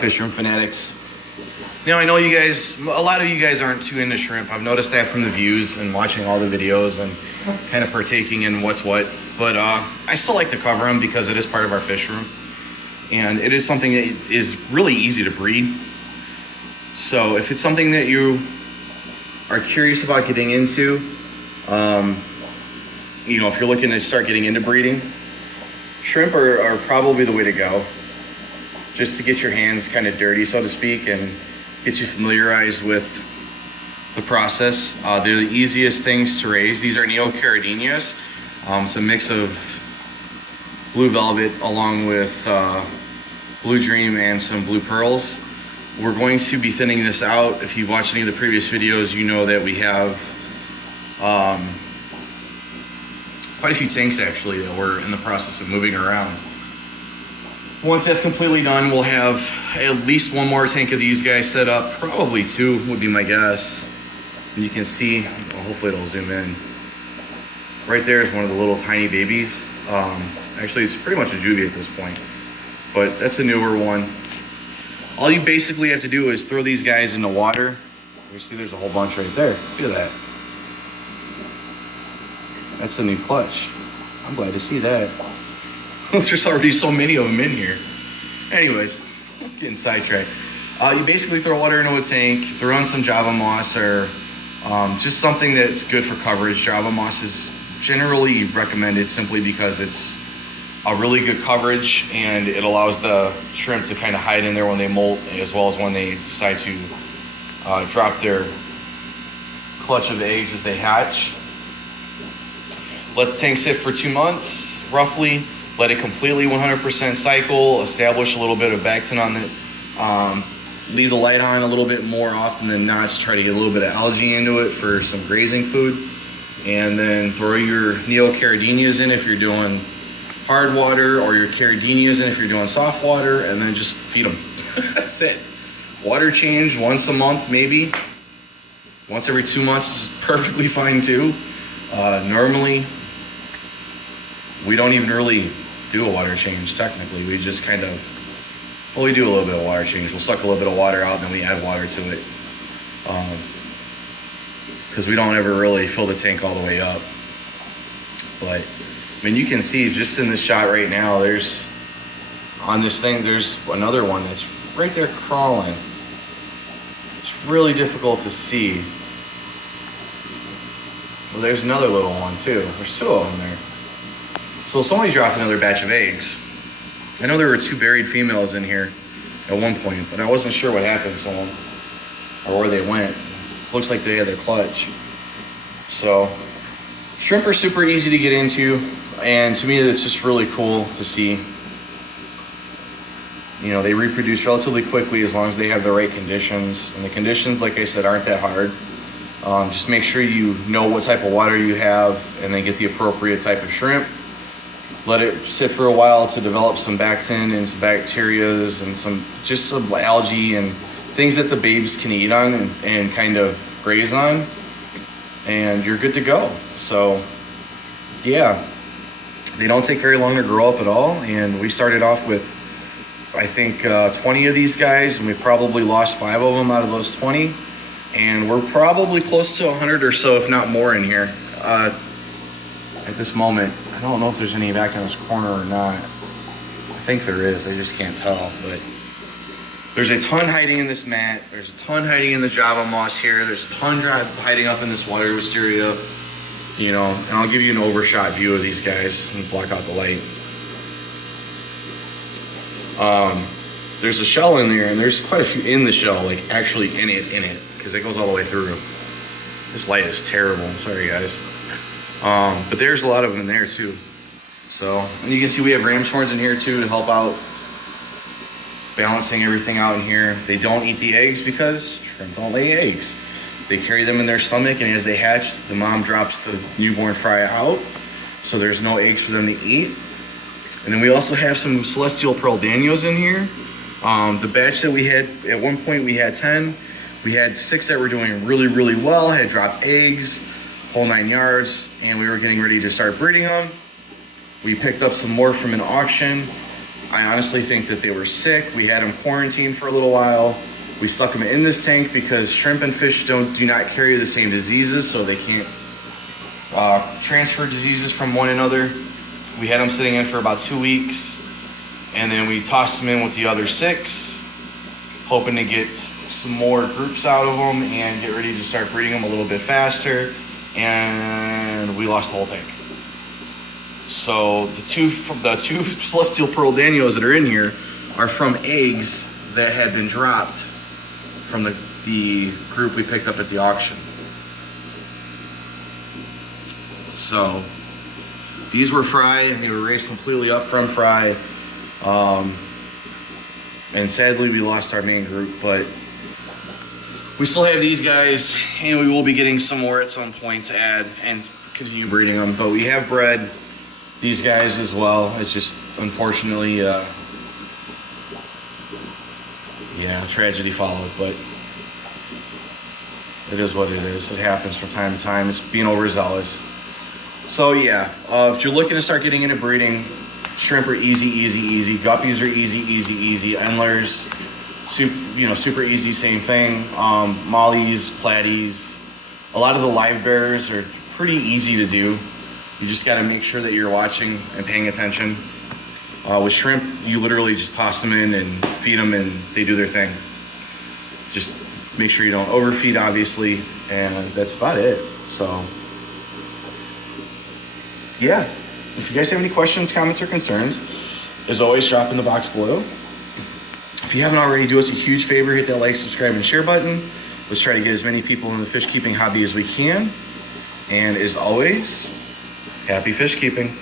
Fish Room Fanatics. Now, I know you guys, a lot of you guys aren't too into shrimp. I've noticed that from the views and watching all the videos and kind of partaking in what's what. But I still like to cover them because it is part of our fish room. And it is something that is really easy to breed. So if it's something that you are curious about getting into, you know, if you're looking to start getting into breeding, shrimp are probably the way to go. Just to get your hands kind of dirty, so to speak, and get you familiarized with the process. They're the easiest things to raise. These are Neocaridinias. It's a mix of blue velvet along with blue dream and some blue pearls. We're going to be thinning this out. If you've watched any of the previous videos, you know that we have quite a few tanks actually that we're in the process of moving around. Once that's completely done, we'll have at least one more tank of these guys set up. Probably two would be my guess. And you can see, well, hopefully it'll zoom in. Right there is one of the little tiny babies. Actually, it's pretty much a juvie at this point, but that's a newer one. All you basically have to do is throw these guys in the water. You see there's a whole bunch right there. Look at that. That's a new clutch. I'm glad to see that. There's already so many of them in here. Anyways, getting sidetracked. You basically throw water into a tank, throw in some Java moss or just something that's good for coverage. Java moss is generally recommended simply because it's a really good coverage and it allows the shrimp to kind of hide in there when they molt, as well as when they decide to drop their clutch of eggs as they hatch. Let the tank sit for 2 months, roughly. Let it completely 100% cycle, establish a little bit of Bactin on it. Leave the light on a little bit more often than not to try to get a little bit of algae into it for some grazing food. And then throw your Neocaridinias in if you're doing hard water, or your Caridinias in if you're doing soft water, and then just feed them. That's it. Water change once a month, maybe. Once every 2 months is perfectly fine too. Normally, we don't even really do a water change technically. We just kind of, well, we do a little bit of water change. We'll suck a little bit of water out and then we add water to it. Because we don't ever really fill the tank all the way up. But, I mean, you can see just in this shot right now, there's, on this thing, there's another one that's right there crawling. It's really difficult to see. Well, there's another little one too. There's two of them there. So somebody dropped another batch of eggs. I know there were 2 buried females in here at one point, but I wasn't sure what happened to them or where they went. Looks like they had their clutch. So shrimp are super easy to get into, and to me it's just really cool to see. You know, they reproduce relatively quickly as long as they have the right conditions, and the conditions, like I said, aren't that hard. Just make sure you know what type of water you have and then get the appropriate type of shrimp. Let it sit for a while to develop some Bactin and some bacterias and some algae and things that the babes can eat on and kind of graze on, and you're good to go. So yeah, they don't take very long to grow up at all, and we started off with I think 20 of these guys, and we probably lost 5 of them out of those 20, and we're probably close to 100 or so, if not more, in here at this moment. I don't know if there's any back in this corner or not. I think there is, I just can't tell, but there's a ton hiding in this mat. There's a ton hiding in the Java moss here. There's a ton hiding up in this water wisteria, you know, and I'll give you an overshot view of these guys and block out the light. There's a shell in there, and there's quite a few in the shell, like actually in it, because it goes all the way through. This light is terrible, I'm sorry guys. But there's a lot of them in there too. So, and you can see we have ram's horns in here too to help out balancing everything out in here. They don't eat the eggs because shrimp don't lay eggs. They carry them in their stomach, and as they hatch, the mom drops the newborn fry out, so there's no eggs for them to eat. And then we also have some Celestial Pearl Danios in here. The batch that we had, at one point we had 10. We had 6 that were doing really, really well, had dropped eggs, whole 9 yards, and we were getting ready to start breeding them. We picked up some more from an auction, I honestly think that they were sick. We had them quarantined for a little while. We stuck them in this tank because shrimp and fish do not carry the same diseases, so they can't transfer diseases from one another. We had them sitting in for about 2 weeks, and then we tossed them in with the other 6, hoping to get some more groups out of them and get ready to start breeding them a little bit faster, and we lost the whole tank. So the two Celestial Pearl Danios that are in here are from eggs that had been dropped from the group we picked up at the auction. So these were fry, and they were raised completely up from fry. And sadly we lost our main group, but we still have these guys, and we will be getting some more at some point to add and continue breeding them. But we have bred these guys as well. It's just unfortunately, tragedy followed, but it is what it is. It happens from time to time. It's being overzealous. So yeah, if you're looking to start getting into breeding, shrimp are easy, easy, easy. Guppies are easy, easy, easy. Endlers, super easy, same thing. Mollies, platies, a lot of the live bearers are pretty easy to do. You just got to make sure that you're watching and paying attention. With shrimp, you literally just toss them in and feed them, and they do their thing. Just make sure you don't overfeed, obviously, and that's about it. So, yeah. If you guys have any questions, comments, or concerns, as always, drop in the box below. If you haven't already, do us a huge favor, hit that like, subscribe, and share button. Let's try to get as many people in the fish keeping hobby as we can. And as always, happy fish keeping.